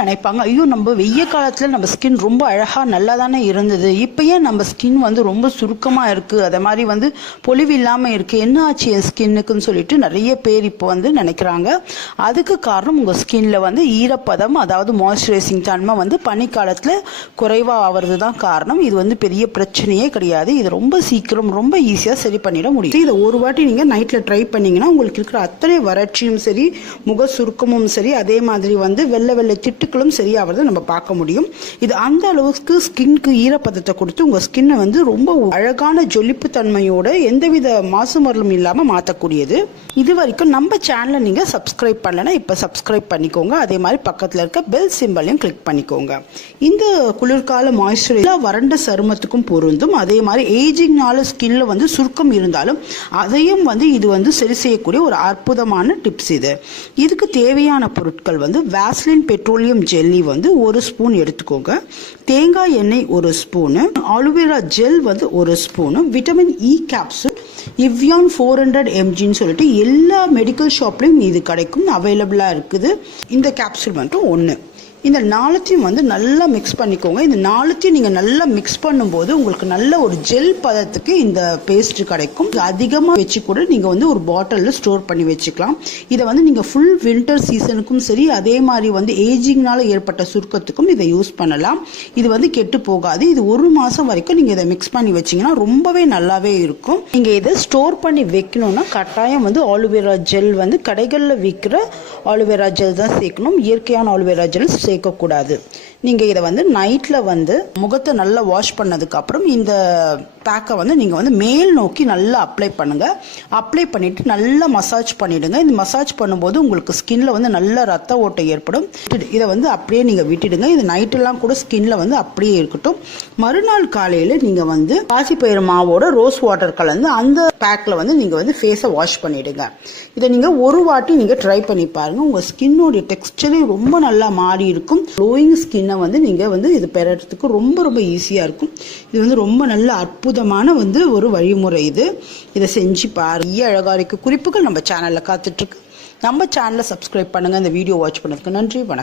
நினைப்பாங்க, ஐயோ நம்ம வெய்ய காலத்தில் நம்ம ஸ்கின் ரொம்ப அழகாக நல்லா தானே இருந்தது, இப்போ ஏன் நம்ம ஸ்கின் வந்து ரொம்ப சுருக்கமாக இருக்குது, அதை மாதிரி வந்து பொலிவு இல்லாமல் இருக்குது, என்ன ஆச்சு என் ஸ்கின்னுக்குன்னு சொல்லிட்டு நிறைய பேர் இப்போ வந்து நினைக்கிறாங்க. அதுக்கு காரணம் உங்கள் ஸ்கின்ல வந்து ஈரப்பதம், அதாவது மாய்ஸ்சரைசிங் தன்மை வந்து பனிக்காலத்தில் குறைவாக ஆகிறது தான் காரணம். இது வந்து பெரிய பிரச்சனையே கிடையாது. இது ரொம்ப சீக்கிரம் ரொம்ப ஈஸியாக சரி பண்ணிட முடியும். இதை ஒரு வாட்டி நீங்கள் நைட்டில் ட்ரை பண்ணிங்கன்னா உங்களுக்கு இருக்கிற அத்தனை வறட்சியும் சரி, முக சுருக்கமும் சரி, அதே மாதிரி வந்து வெள்ளை வெள்ளை திட்டுக்களும் சரியாகிறத நம்ம பார்க்க முடியும். இது அந்த அளவுக்கு ஸ்கின்க்கு ஈரப்பதத்தை கொடுத்து உங்கள் ஸ்கின்னை வந்து ரொம்ப அழகான ஜொலிப்பு தன்மையோட எந்தவித மாசு மருளும் இல்லாமல் மாற்றக்கூடியது. இது வரைக்கும் நம்ம சேனலை நீங்கள் சப்ஸ்கிரைப் பண்ணலைன்னா இப்போ சப்ஸ்கிரைப் பண்ணிக்கோங்க. அதே மாதிரி பக்கத்தில் இருக்க பெல் சிம்பலையும் கிளிக் பண்ணிக்கோங்க. இந்த குளிர்கால மாய்ஸ்சரைசர் வறண்ட சருமத்துக்கும் பொருந்தும். அதே மாதிரி ஏஜிங்னால ஸ்கின்ல வந்து சுருக்கம் இருந்தாலும் அதையும் வந்து இது வந்து சரி செய்யக்கூடிய ஒரு அற்புதமான டிப்ஸ் இது. இதுக்கு தேவையான பொருட்கள் வந்து வேஸ்லின் பெட்ரோலியம் ஜெல்லி வந்து 1 ஸ்பூன் எடுத்துக்கோங்க, தேங்காய் எண்ணெய் 1 ஸ்பூனு, ஆலோவேரா ஜெல் வந்து 1 ஸ்பூனு, விட்டமின் இ கேப்சூல் இவ்யான் 400 mgன்னு சொல்லிட்டு எல்லா மெடிக்கல் ஷாப்லையும் இது கிடைக்கும், அவைலபிளாக இருக்குது. இந்த கேப்சூல் மட்டும் 1. இந்த 4த்தையும் வந்து நல்லா மிக்ஸ் பண்ணிக்கோங்க. இந்த 4த்தையும் நீங்கள் நல்லா மிக்ஸ் பண்ணும்போது உங்களுக்கு நல்ல ஒரு ஜெல் பதத்துக்கு இந்த பேஸ்ட் கிடைக்கும். அதிகமாக வச்சு கூட நீங்கள் வந்து ஒரு பாட்டிலில் ஸ்டோர் பண்ணி வச்சுக்கலாம். இதை வந்து நீங்கள் ஃபுல் வின்டர் சீசனுக்கும் சரி, அதே மாதிரி வந்து ஏஜிங்னால ஏற்பட்ட சுருக்கத்துக்கும் இதை யூஸ் பண்ணலாம். இது வந்து கெட்டு போகாது. இது 1 மாதம் வரைக்கும் நீங்கள் இதை மிக்ஸ் பண்ணி வச்சிங்கன்னா ரொம்பவே நல்லாவே இருக்கும். நீங்கள் இதை ஸ்டோர் பண்ணி வைக்கணும்னா கட்டாயம் வந்து ஆலோவேரா ஜெல் வந்து கடைகளில் விற்கிற ஆலோவேரா ஜெல் தான் சேர்க்கணும். இயற்கையான ஆலோவேரா ஜெல் சேர்க்கக்கூடாது. நீங்கள் இதை வந்து நைட்டில் வந்து முகத்தை நல்லா வாஷ் பண்ணதுக்கப்புறம் இந்த பேக்கை வந்து நீங்கள் வந்து மேல் நோக்கி நல்லா அப்ளை பண்ணுங்கள். அப்ளை பண்ணிவிட்டு நல்லா மசாஜ் பண்ணிவிடுங்க. இந்த மசாஜ் பண்ணும்போது உங்களுக்கு ஸ்கின்ல வந்து நல்ல ரத்த ஓட்டை ஏற்படும். இதை வந்து அப்படியே நீங்கள் விட்டுடுங்க. இது நைட்டெல்லாம் கூட ஸ்கின்ல வந்து அப்படியே இருக்கட்டும். மறுநாள் காலையில் நீங்கள் வந்து பாசிப்பயிறு மாவோட ரோஸ் வாட்டர் கலந்து அந்த பேக்கில் வந்து நீங்கள் வந்து ஃபேஸை வாஷ் பண்ணிவிடுங்க. இதை நீங்கள் ஒரு வாட்டி நீங்கள் ட்ரை பண்ணி பாருங்கள். உங்கள் ஸ்கின்னோடைய டெக்ஸ்டரே ரொம்ப நல்லா மாறி இருக்கும். க்ளோயிங் ஸ்கின்னை வந்து நீங்கள் வந்து இது பெறறதுக்கு ரொம்ப ரொம்ப ஈஸியாக இருக்கும். இது வந்து ரொம்ப நல்ல அற்புதமான வந்து ஒரு வழிமுறை இது. இதை செஞ்சு பாருங்க. அழகாக இருக்க குறிப்புகள் நம்ம சேனலில் காத்துட்ருக்கு. நம்ம சேனலை சப்ஸ்கிரைப் பண்ணுங்கள். இந்த வீடியோ வாட்ச் பண்ணதுக்கு நன்றி. வணக்கம்.